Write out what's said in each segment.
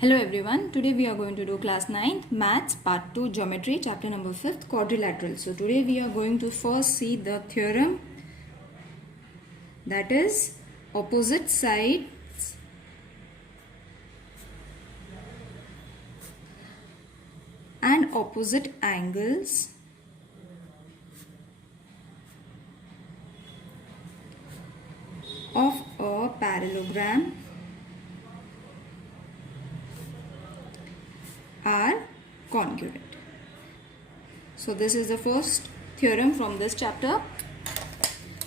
Hello everyone, today we are going to do class 9th maths part 2 geometry chapter number 5th quadrilateral. So today we are going to first see the theorem, that is opposite sides and opposite angles of a parallelogram are congruent. So this is the first theorem from this chapter.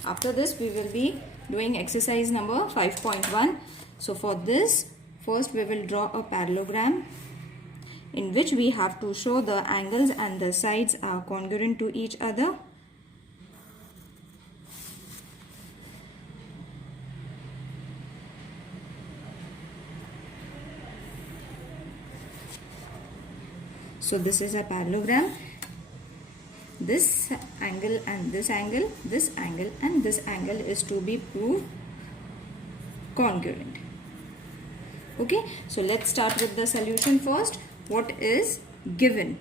After this we will be doing exercise number 5.1. So for this, first we will draw a parallelogram in which we have to show the angles and the sides are congruent to each other. So this is a parallelogram. This angle and this angle, this angle and this angle is to be proved congruent. Okay, so let's start with the solution first. What is given?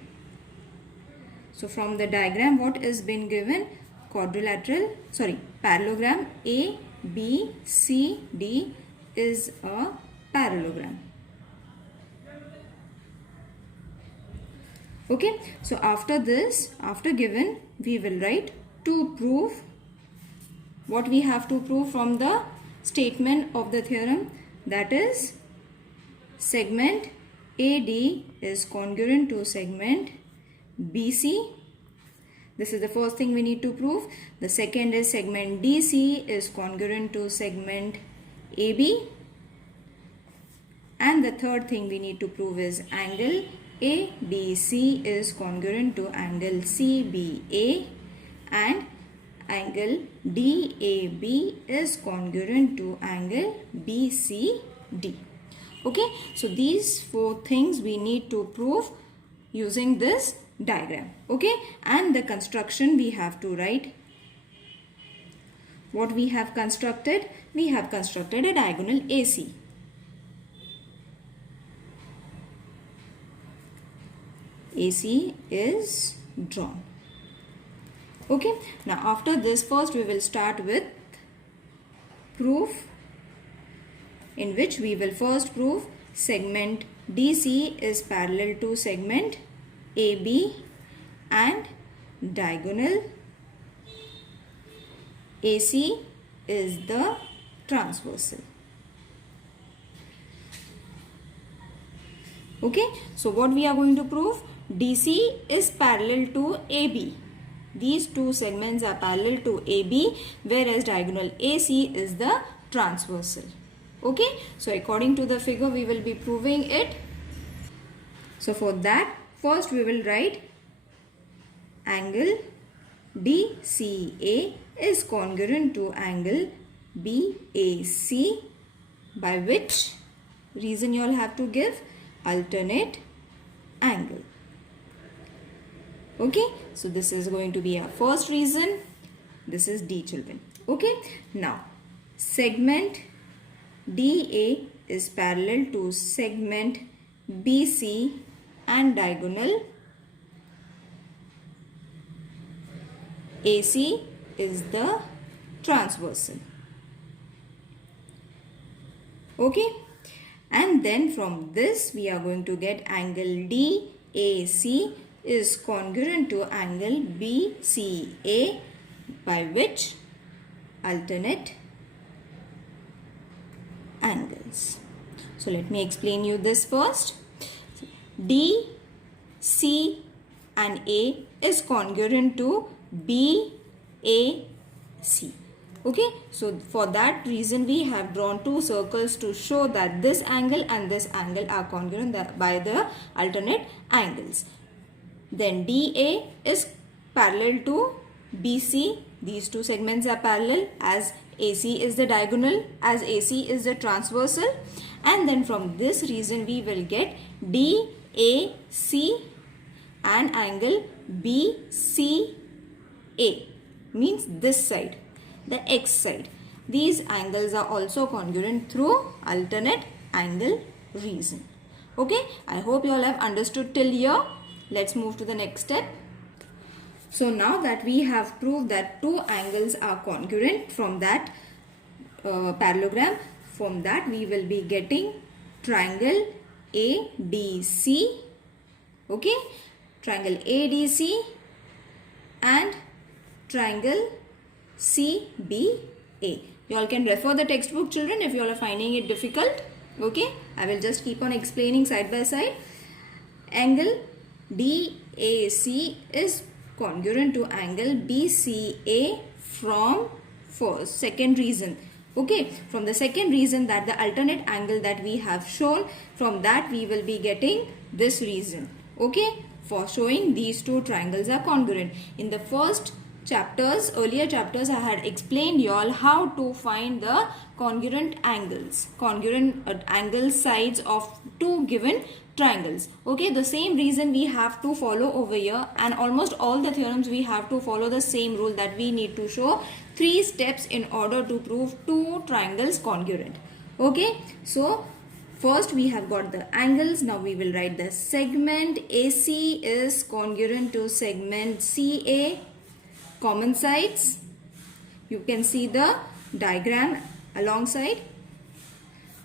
So from the diagram, what is been given? Parallelogram A, B, C, D is a parallelogram. Okay, so after this, after given, we will write to prove. What we have to prove from the statement of the theorem, that is segment AD is congruent to segment BC. This is the first thing we need to prove. The second is segment DC is congruent to segment AB. And the third thing we need to prove is angle ADC is congruent to angle CBA and angle DAB is congruent to angle BCD. Okay, so these four things we need to prove using this diagram. Okay, and the construction we have to write. What we have constructed? We have constructed a diagonal AC. AC is drawn. Okay, now after this, first we will start with proof, in which we will first prove segment DC is parallel to segment AB and diagonal AC is the transversal. Okay, so what we are going to prove? DC is parallel to AB. These two segments are parallel to AB, whereas diagonal AC is the transversal. Okay, so according to the figure we will be proving it. So for that, first we will write angle DCA is congruent to angle BAC, by which reason you all have to give? Alternate angle. Okay, so this is going to be our first reason. This is D, children. Okay, now segment DA is parallel to segment BC and diagonal AC is the transversal. Okay, and then from this we are going to get angle DAC is congruent to angle BCA, by which alternate angles. So let me explain you this first. D, C and A is congruent to B, A, C. Okay, so for that reason we have drawn two circles to show that this angle and this angle are congruent by the alternate angles. Then DA is parallel to BC. These two segments are parallel, as AC is the diagonal, as AC is the transversal. And then from this reason we will get DAC and angle BCA, means this side, the X side. These angles are also congruent through alternate angle reason. Okay, I hope you all have understood till here. Let's move to the next step. So now that we have proved that two angles are congruent from that parallelogram, from that we will be getting triangle ADC. Okay, triangle ADC and triangle CBA. You all can refer the textbook, children, if you all are finding it difficult. Okay, I will just keep on explaining side by side. Angle DAC is congruent to angle BCA from second reason. Okay, from the second reason, that the alternate angle that we have shown, from that we will be getting this reason. Okay, for showing these two triangles are congruent. In the first chapters, earlier chapters, I had explained you all how to find the congruent angles, angle sides of two given triangles. Okay, the same reason we have to follow over here, and almost all the theorems we have to follow the same rule, that we need to show 3 steps in order to prove two triangles congruent. Okay, so first we have got the angles. Now we will write the segment AC is congruent to segment CA. Common sides, you can see the diagram alongside.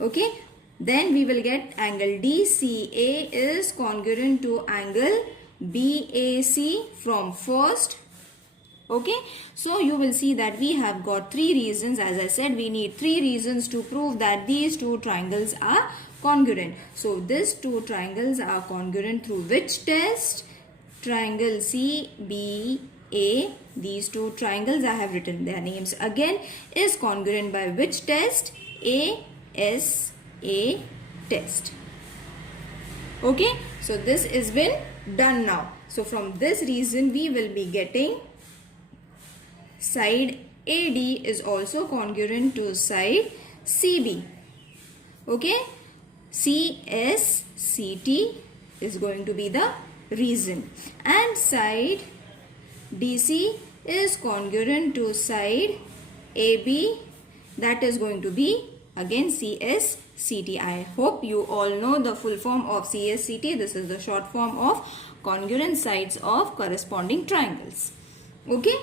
Okay, then we will get angle DCA is congruent to angle BAC from first. Okay, so you will see that we have got 3 reasons. As I said, we need 3 reasons to prove that these two triangles are congruent. So these two triangles are congruent through which test? Triangle CBA. These two triangles, I have written their names again, is congruent by which test? ASA test. Okay, so this is been done now. So from this reason we will be getting side AD is also congruent to side CB. Okay, CSCT is going to be the reason, and side DC is congruent to side AB, that is going to be again CSCT. I hope you all know the full form of CSCT. This is the short form of congruent sides of corresponding triangles. Okay,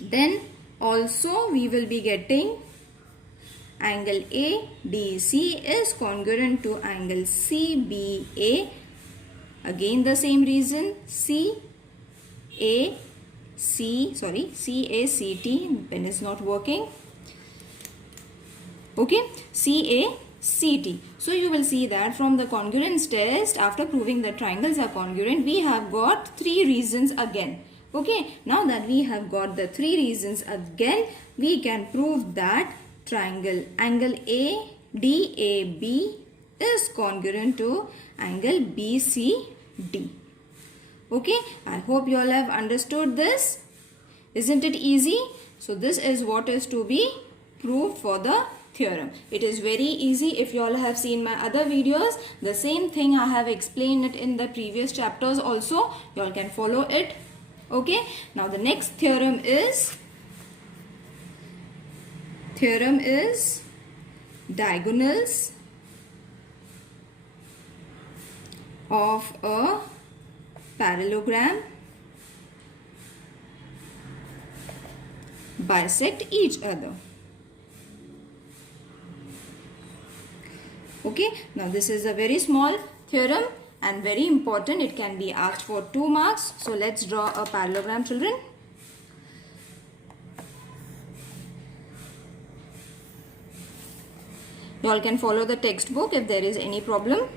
then also we will be getting angle ADC is congruent to angle CBA. Again the same reason, CACT, pen is not working. Okay, CACT. So you will see that from the congruence test, after proving that triangles are congruent, we have got 3 reasons again. Okay, now that we have got the 3 reasons again, we can prove that angle ADAB is congruent to angle BCD. Okay, I hope you all have understood this. Isn't it easy? So this is what is to be proved for the theorem. It is very easy. If you all have seen my other videos, the same thing I have explained it in the previous chapters also. You all can follow it. Okay, now the next theorem is diagonals of a parallelogram bisect each other. Okay, now this is a very small theorem and very important. It can be asked for 2 marks. So let's draw a parallelogram, children. You all can follow the textbook if there is any problem.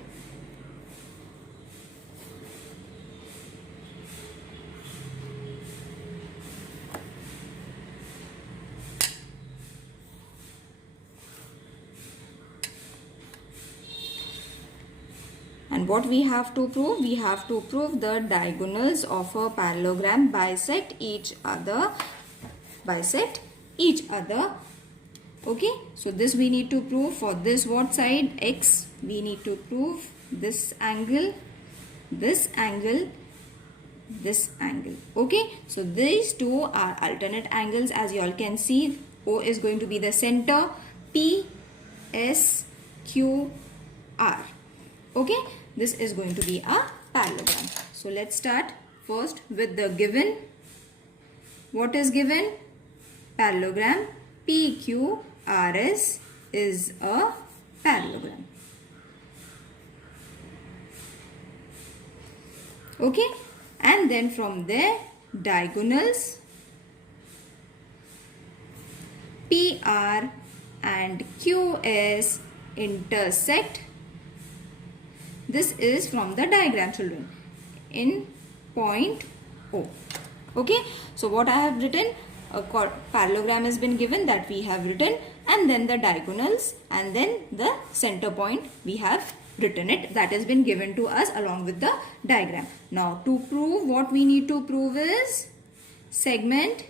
And what we have to prove? We have to prove the diagonals of a parallelogram bisect each other. Okay, so this we need to prove. For this, what side? X. We need to prove this angle, this angle, this angle. Okay, so these two are alternate angles. As you all can see, O is going to be the center, P, S, Q, R. Okay, this is going to be a parallelogram. So let's start first with the given. What is given? Parallelogram PQRS is a parallelogram. Okay, and then from there diagonals PR and QS intersect. This is from the diagram, children, in point O. Okay, so what I have written, a parallelogram has been given, that we have written, and then the diagonals and then the center point we have written it, that has been given to us along with the diagram. Now to prove, what we need to prove is segment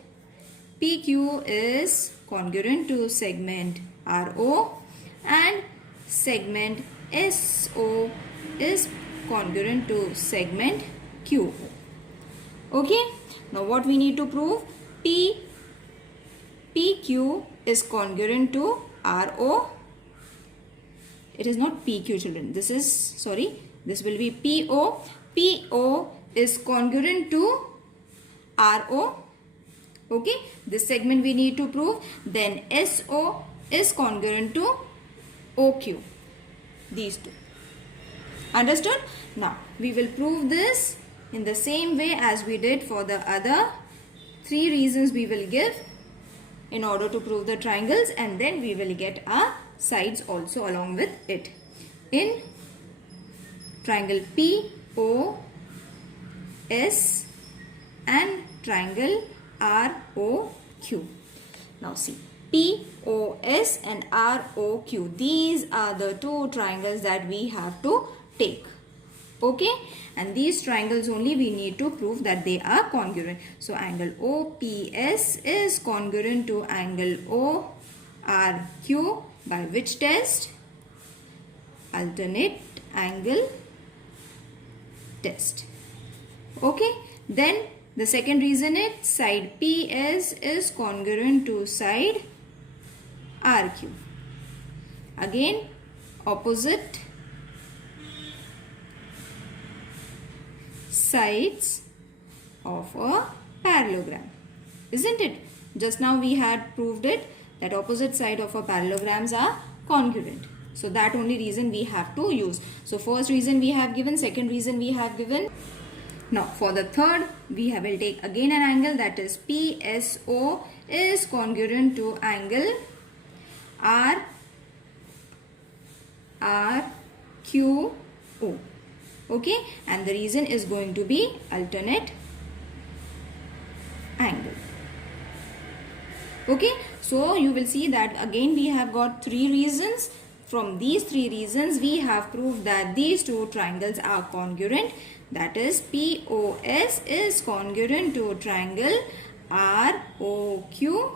PQ is congruent to segment RO and segment SO is congruent to segment QO. Okay, now what we need to prove? PQ is congruent to RO. It is not PQ, children. This is, sorry, this will be PO. PO is congruent to RO. Okay, this segment we need to prove. Then SO is congruent to OQ. These two. Understood? Now, we will prove this in the same way as we did for the other. 3 reasons we will give in order to prove the triangles, and then we will get our sides also along with it. In triangle POS and triangle ROQ. Now see, POS and ROQ, these are the 2 triangles that we have to take. Okay, and these triangles only we need to prove that they are congruent. So angle OPS is congruent to angle ORQ by which test? Alternate angle test. Okay, then the second reason is side PS is congruent to side RQ. Again, opposite sides of a parallelogram, isn't it? Just now we had proved it, that opposite side of a parallelograms are congruent. So that only reason we have to use. So first reason we have given, second reason we have given. Now for the third, we will take again an angle, that is PSO is congruent to angle RQO. Okay, and the reason is going to be alternate angle. Okay, so you will see that again we have got 3 reasons. From these 3 reasons we have proved that these 2 triangles are congruent, that is POS is congruent to triangle ROQ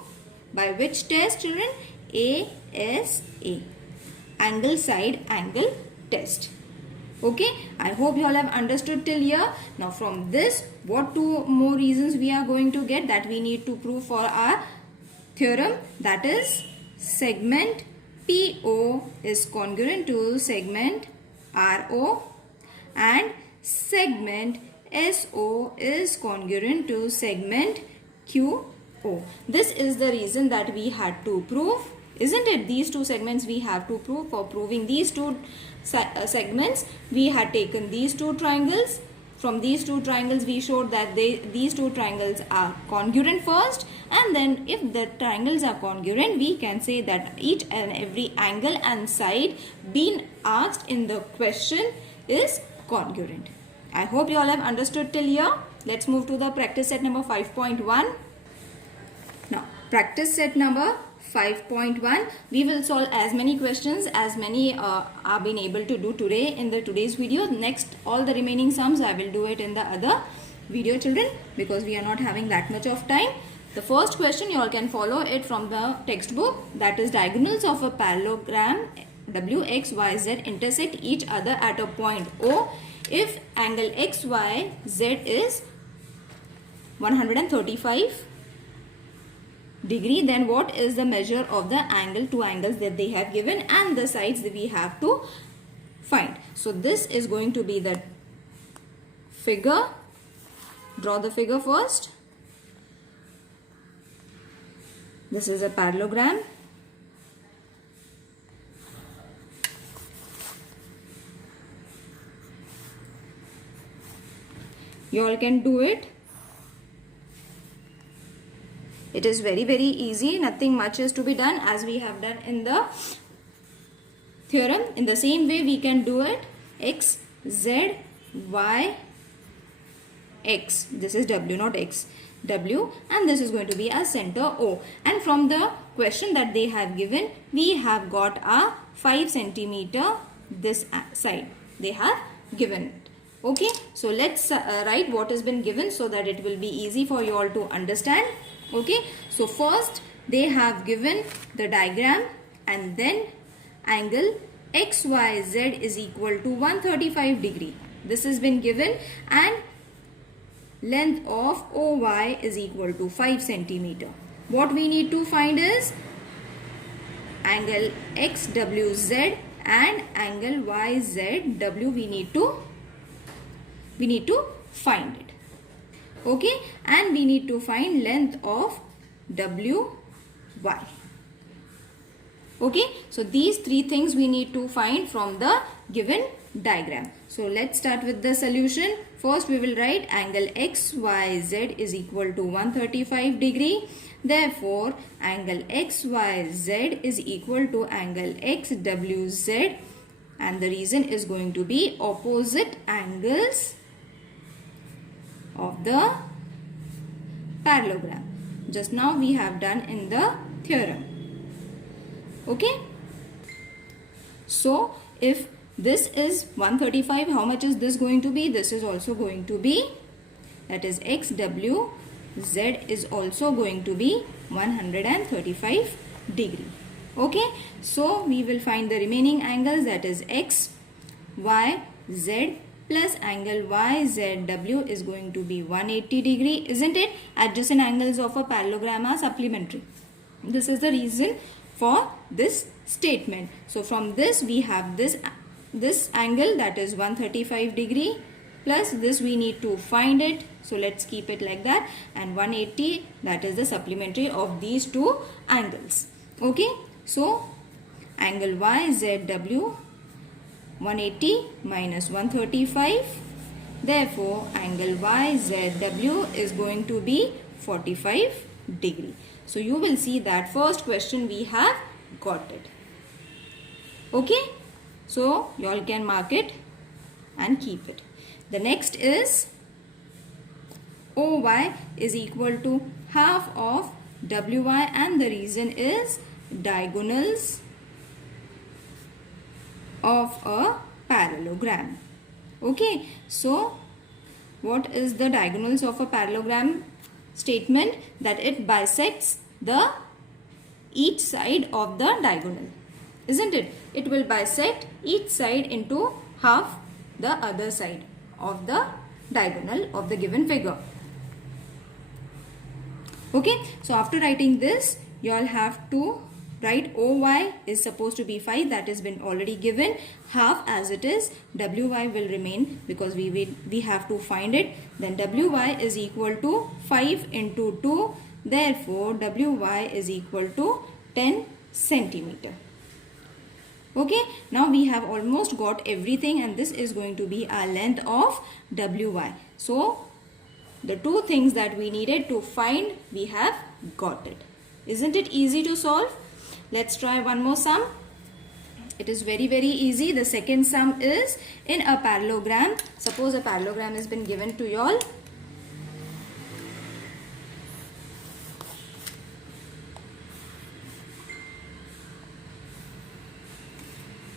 by which test, children? ASA, angle side angle test. Okay, I hope you all have understood till here. Now from this, what 2 more reasons we are going to get that we need to prove for our theorem, that is segment PO is congruent to segment RO and segment SO is congruent to segment QO. This is the reason that we had to prove, isn't it? These 2 segments we have to prove. For proving these 2 segments, we had taken these 2 triangles. From these 2 triangles we showed that these 2 triangles are congruent first, and then if the triangles are congruent, we can say that each and every angle and side being asked in the question is congruent. I hope you all have understood till here. Let's move to the practice set number 5.1. Now practice set number 5.1, we will solve as many questions as many are been able to do today in the today's video. Next, all the remaining sums I will do it in the other video, children, because we are not having that much of time. The first question you all can follow it from the textbook, that is diagonals of a parallelogram WXYZ intersect each other at a point O if angle XYZ is 135 degree, then what is the measure of the angle, 2 angles that they have given, and the sides that we have to find. So this is going to be the figure. Draw the figure first. This is a parallelogram. You all can do it. It is very easy. Nothing much is to be done as we have done in the theorem. In the same way we can do it. X, Z, Y, X. This is W, not X. W, and this is going to be our center O. And from the question that they have given, we have got a 5 centimeter this side. They have given it. Okay, so let's write what has been given so that it will be easy for you all to understand. Okay, so first they have given the diagram and then angle XYZ is equal to 135 degree. This has been given, and length of OY is equal to 5 centimeter. What we need to find is angle XWZ and angle YZW. We need to find it. Okay, and we need to find length of WY. Okay, so these three things we need to find from the given diagram. So let's start with the solution. First we will write angle XYZ is equal to 135 degree. Therefore angle XYZ is equal to angle XWZ, and the reason is going to be opposite angles of the parallelogram. Just now we have done in the theorem. Okay, so if this is 135, how much is this going to be? This is also going to be, that is XWZ is also going to be 135 degree. Okay, so we will find the remaining angles, that is X, Y, Z plus angle YZW is going to be 180 degree, isn't it? Adjacent angles of a parallelogram are supplementary. This is the reason for this statement. So from this we have this angle, that is 135 degree, plus this we need to find it. So let's keep it like that, and 180, that is the supplementary of these two angles. Okay, so angle YZW 180 minus 135. Therefore angle YZW is going to be 45 degree. So you will see that first question we have got it. Okay, so you all can mark it and keep it. The next is OY is equal to half of WY, and the reason is diagonals of a parallelogram. Okay, so what is the diagonals of a parallelogram statement? That it bisects the each side of the diagonal, isn't it? It will bisect each side into half the other side of the diagonal of the given figure. Okay, so after writing this, you all have to write OY is supposed to be 5, that has been already given. Half as it is, WY will remain because we have to find it. Then WY is equal to 5 into 2. Therefore WY is equal to 10 centimeter. Okay, now we have almost got everything, and this is going to be our length of WY. So the two things that we needed to find, we have got it. Isn't it easy to solve? Let's try one more sum. It is very easy. The second sum is in a parallelogram. Suppose a parallelogram has been given to you all.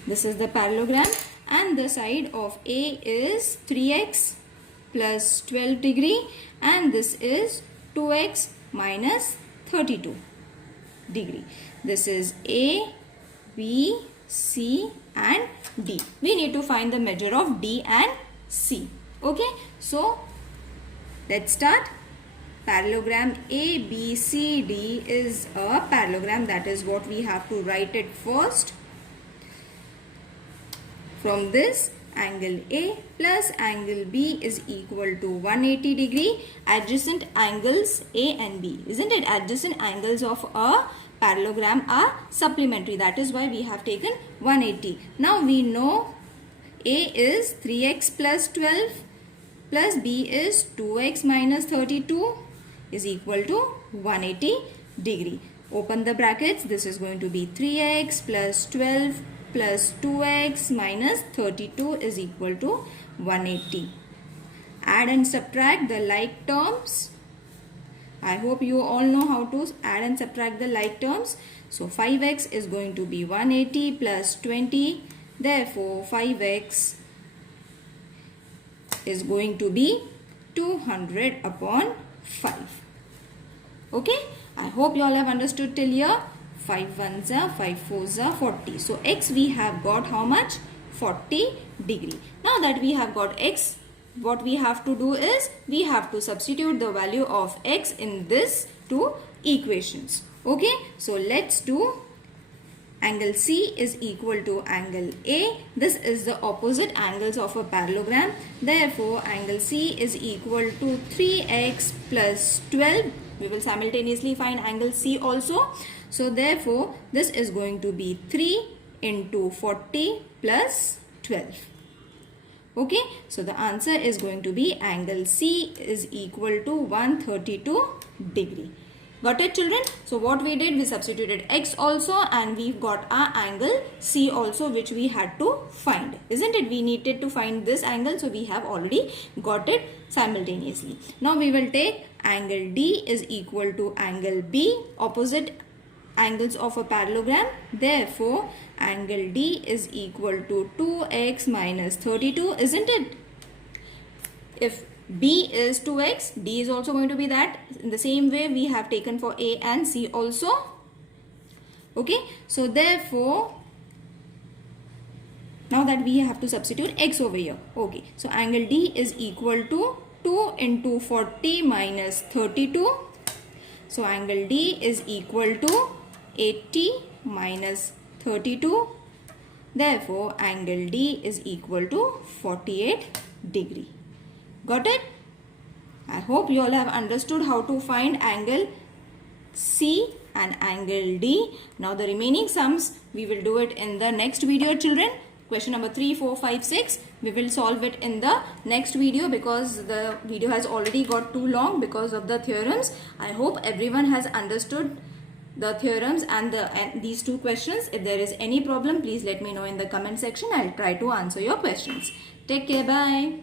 This is the parallelogram, and the side of A is 3x plus 12 degree, and this is 2x minus 32 degree. This is A, B, C and D. We need to find the measure of D and C. Okay, so let's start. Parallelogram ABCD is a parallelogram. That is what we have to write it first. from this angle A plus angle B is equal to 180 degree. Adjacent angles A and B, isn't it? Adjacent angles of a parallelogram are supplementary. That is why we have taken 180. Now we know A is 3x plus 12 plus B is 2x minus 32 is equal to 180 degree. Open the brackets. This is going to be 3x plus 12 plus 2x minus 32 is equal to 180. Add and subtract the like terms. I hope you all know how to add and subtract the like terms. So 5x is going to be 180 plus 20. Therefore 5x is going to be 200 upon 5. Okay, I hope you all have understood till here. 5 ones are 5 fours are 40. So x we have got how much? 40 degree. Now that we have got x, what we have to do is we have to substitute the value of x in this two equations. Okay, so let's do angle C is equal to angle A. This is the opposite angles of a parallelogram. Therefore, angle C is equal to 3x plus 12. We will simultaneously find angle C also. So, therefore, this is going to be 3 into 40 plus 12. Okay, so the answer is going to be angle C is equal to 132 degree. Got it, children? So what we did, we substituted x also and we've got our angle C also, which we had to find. Isn't it? We needed to find this angle, so we have already got it simultaneously. Now we will take angle D is equal to angle B, opposite angles of a parallelogram. Therefore, angle D is equal to 2x minus 32, isn't it? If B is 2x, D is also going to be that. In the same way, we have taken for A and C also. Okay, so therefore, now that we have to substitute x over here. Okay, so angle D is equal to 2 into 40 minus 32. So angle D is equal to 80 minus 32. Therefore, angle D is equal to 48 degree. Got it? I hope you all have understood how to find angle C and angle D. Now the remaining sums, we will do it in the next video, children. Question number 3, 4, 5, 6. We will solve it in the next video because the video has already got too long because of the theorems. I hope everyone has understood the theorems and these two questions. If there is any problem, please let me know in the comment section. I'll try to answer your questions. Take care. Bye.